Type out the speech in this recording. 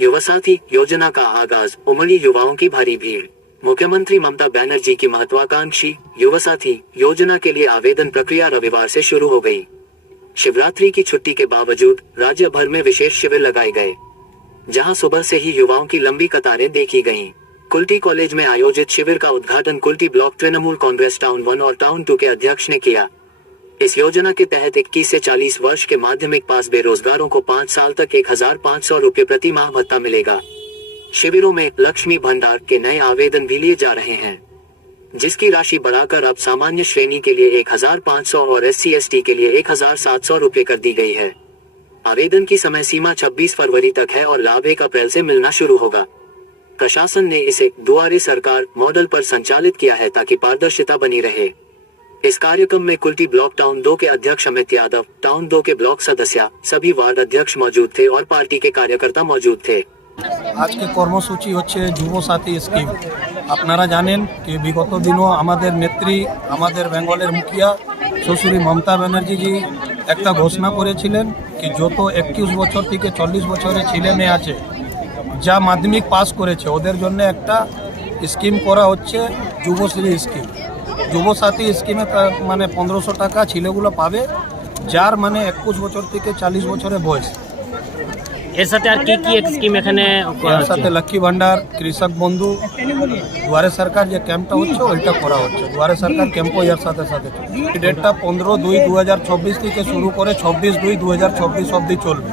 युवा साथी योजना का आगाज, उमड़ी युवाओं की भारी भीड़। मुख्यमंत्री ममता बनर्जी की महत्वाकांक्षी युवा साथी योजना के लिए आवेदन प्रक्रिया रविवार से शुरू हो गई। शिवरात्रि की छुट्टी के बावजूद राज्य भर में विशेष शिविर लगाए गए, जहां सुबह से ही युवाओं की लंबी कतारें देखी गईं। कुल्टी कॉलेज में आयोजित शिविर का उद्घाटन कुल्टी ब्लॉक तृणमूल कांग्रेस टाउन 1 और टाउन 2 के अध्यक्ष ने किया। इस योजना के तहत 21 से 40 वर्ष के माध्यमिक पास बेरोजगारों को 5 साल तक 1500 रुपये प्रति माह भत्ता मिलेगा। शिविरों में लक्ष्मी भंडार के नए आवेदन भी लिए जा रहे हैं, जिसकी राशि बढ़ाकर अब सामान्य श्रेणी के लिए 1500 और SC/ST के लिए 1700 रुपये कर दी गई है। आवेदन की समय सीमा 26 फरवरी तक है और लाभ 1 अप्रैल से मिलना शुरू होगा। प्रशासन ने इसे दुआरे सरकार मॉडल पर संचालित किया है ताकि पारदर्शिता बनी रहे। इस कार्यक्रम में कुल्टी ब्लॉक टाउन 2 के अध्यक्ष अमित यादव, टाउन 2 के ब्लॉक सदस्य, सभी वार्ड अध्यक्ष मौजूद थे और पार्टी के कार्यकर्ता मौजूद थे। आज के কর্মসূচি হচ্ছে যুব সাথী স্কিম। আপনারা জানেন কি বিগত দিনও আমাদের নেত্রী, আমাদের বেঙ্গলের মুখিয়া শ্বশুরী মমতা ব্যানার্জি একটা ঘোষণা করেছিলেন কি যত 21 বছর থেকে 40 বছরের ছেলে মেয়ে আছে যা মাধ্যমিক পাস করেছে ওদের জন্য একটা স্কিম করা হচ্ছে যুবশ্রী স্কিম। যুব সাথী স্কিমে মানে 1500 টাকা ছেলেগুলো পাবে যার মানে 21 বছর থেকে 40 বছরের বয়স। এর সাথে আর কি কি স্কিম এখানে এর সাথে লক্ষ্মী ভান্ডার, কৃষক বন্ধু, দুয়ারে সরকার যে ক্যাম্পটা হচ্ছে ওইটা করা হচ্ছে। দুয়ারে সরকার ক্যাম্পও এর সাথে সাথে ডেটটা 15/2/2024 থেকে শুরু করে 26/2/2024 অবধি চলবে।